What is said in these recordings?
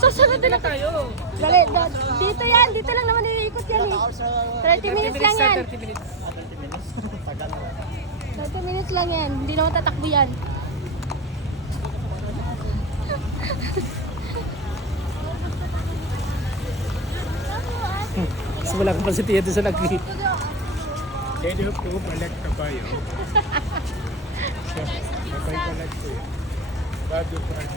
Susunod na tayo. Dali, dito yan. Dito lang naman iikot yan eh. 30 minutes lang yan. 30 minutes. 30 minutes lang yan. Hindi naman tatakbo yan. Mas wala kang pansitiya doon sa nagli. Pwede ko balik ka ba yun? Napay-balik ko yun. Bago pa rin.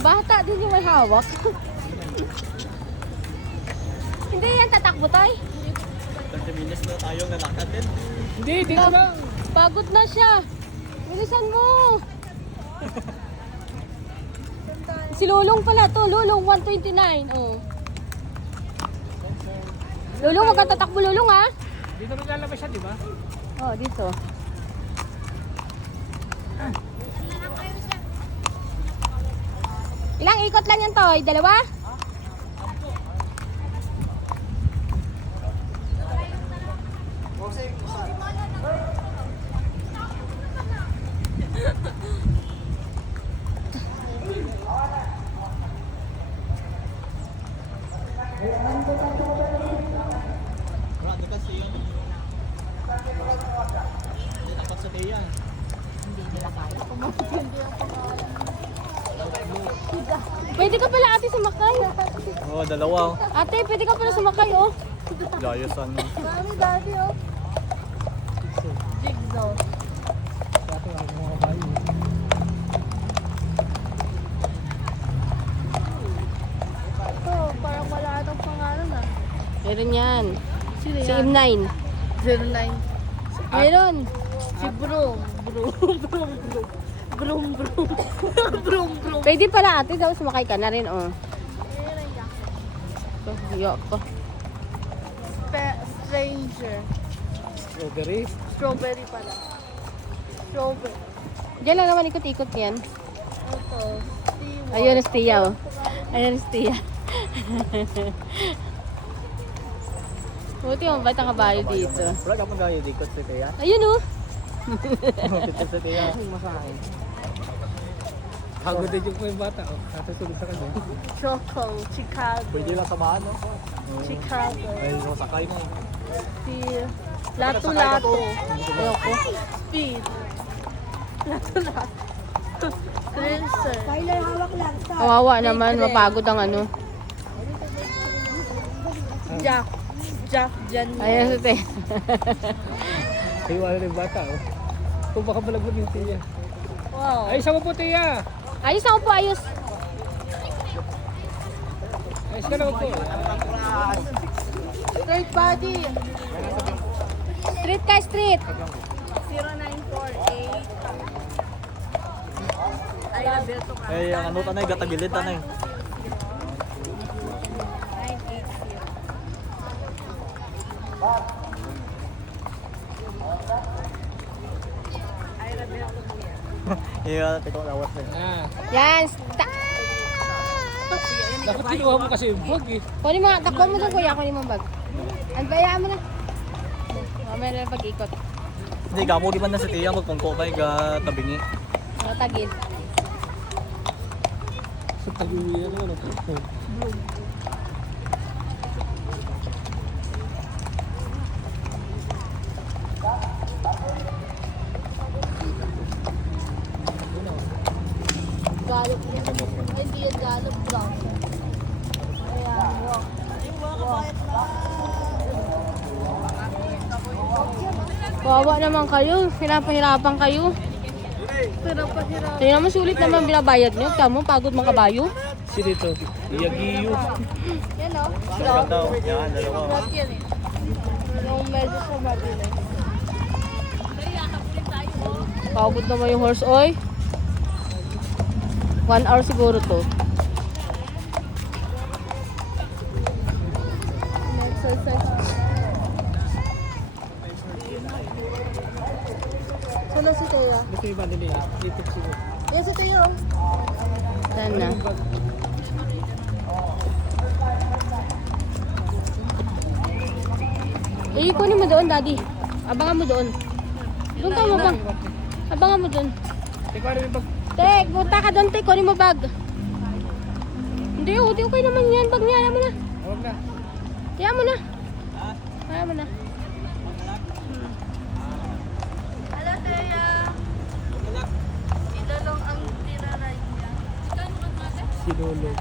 Bata din yung may hawak. Hindi yan tatakbo tayo. 30 minutes na tayong nalakad din. Hindi, dito lang. Pagod na siya. Bilisan mo. Si Lulong pala to. Lulong 129. Oh. Lulong, huwag kang tatakbo Lulong ha. Dito maglalabas siya, di ba? Oh, dito. Ilang ikot lang yan Toy? Dalawa? Marami kasi yun. Hindi dapat sa tiyan. Pwede ka pala ate sumakay. Oo, dalawa. Ate, pwede ka pala sumakay oh. Layosan mo. Mami, daddy oh. Jigsaw. Ito, parang wala atang pangalan ah. Meron yan. Sino yan? Si M9. 09. Meron. Si Brum. Brum. Pwede pala ate, daw sumakay ka na rin oh. Yo ko. Stranger. Strawberry. Strawberry pala. Strawberry. Diyan lang naman ikot-ikot yan. Ito. Seawater. Ayun si Tia oh. Ayun si Tia. Buti mabait ang kabayo dito. Wala ka magayo dikot sa tiyan. Ayun oh. Dito sa tiyan. Masahin. Pagod din yung may bata. Oh. Nasusunod sa kanya. Choco. Chicago. Pwede lang samahan, no? Chicago. Ay, sakay mo. Si Lato-Lato. Ayoko. Speed. Lato-Lato. Cleanser. Kawawa naman, mapagod ang ano. Jack. Jack Jan. Ayun si Tia. Ay, wala na yung bata. Oh. Kung baka malagod yung tiya. Wow. Ay, isa mo po tiya. Ayos ako po, ayos. Ayos ka naman po. Straight body. Street ka, street. 0948. Ay, Alberto ka. Ay, ang ano tanay, gatagilid tanay. 980. Ay, Alberto ka. Iya, teko lawas na. Ah, Yan, stop! dapat kinuha mo kasi yung bag eh. Kunin mo, takbo mo doon kuya, kunin mo ang bag. Anbayaan mo na. Mamaya na pag-ikot. Hindi, gamo di man na sa tiyan, magpungko pa yung tabingi. Tagid. Sa tag-uwi ano. Galop niya. Ay, hindi yan galop. Brown. Ayan, walk. Kawawa naman kayo, pinapahirapan kayo. Pero pahirap. Kaya naman sulit naman binabayad nyo. Kamo, pagod mga kabayo. Si dito, Iyagiyo. Yan o. Sarap daw. Yan, dalawa. Flat yan eh. Yung medyo sa mabilis. Pagod naman yung horse oy. 1 hour siguro to. Exercise. Saan si Teo? Dito yung banda nila. Dito siguro. Yan si Teo. Saan na? Eh, kunin mo doon, daddy. Abangan mo doon. Doon ka mo bang? Abangan mo doon. Teka, ano yung bag? Tek, punta ka doon, Tek. Kunin mo bag. Hindi, di okay naman yan. Bag niya, ayaw mo na. Huwag na. Ayaw mo na. Ayaw mo na. Hello, Teya. Idalong ang tiraray niya. Si Lolo.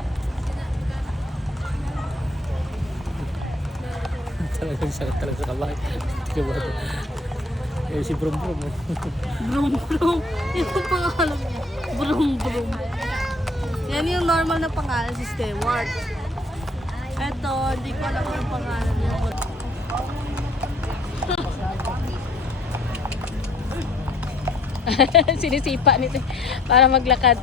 Talagang sakit talaga sa kamay. Diba ito? Eh, si Brum Brum. Brum Brum. Ito ang pangalan niya. Brum Brum. Yan yung normal na pangalan si Stewart. Ito, hindi ko alam yung pangalan niya. Sinisipa nito para maglakad.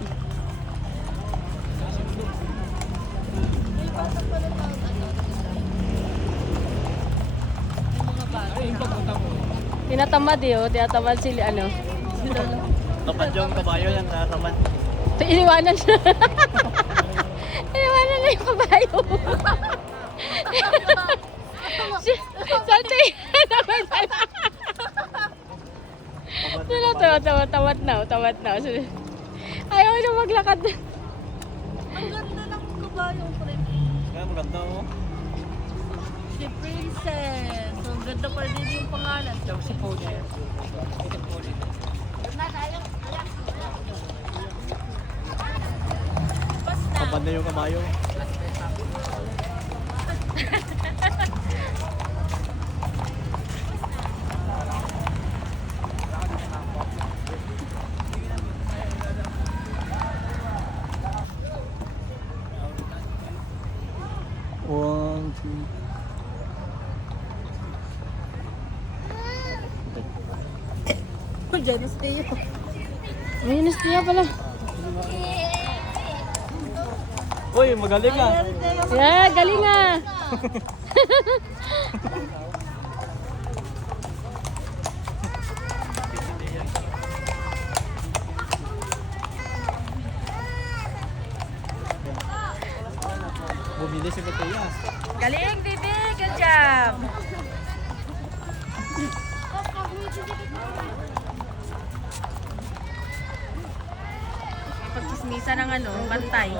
Tinatamad eh, oh. Tinatamad si ano. Tapad yung kabayo yan, natamad. Iniwanan siya. Iniwanan na yung kabayo. Salte. Tawad na. Ayaw na maglakad. Ang ganda ng kabayong friend. Kaya maganda oh. Si Princess. So, ang ganda pa din yung pangalan. Daw si Pony. Ito Pony. Tapad na yung kabayo. One, two. Diyan na stay. Minus niya pala. Uy, magaling ah. Yeah, galing ah. Bumili si Matiyas. Galing, Bibi. Good job. Pagchismisa ng ano, bantay.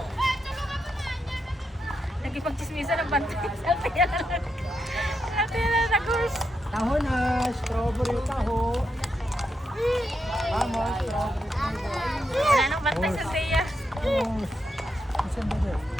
Nagipagchismisa ng bantay. Sabi na nagos. Taho na. Strawberry taho. Vamos, strawberry taho. Wala nang bantay sa Teya. Isang bebe.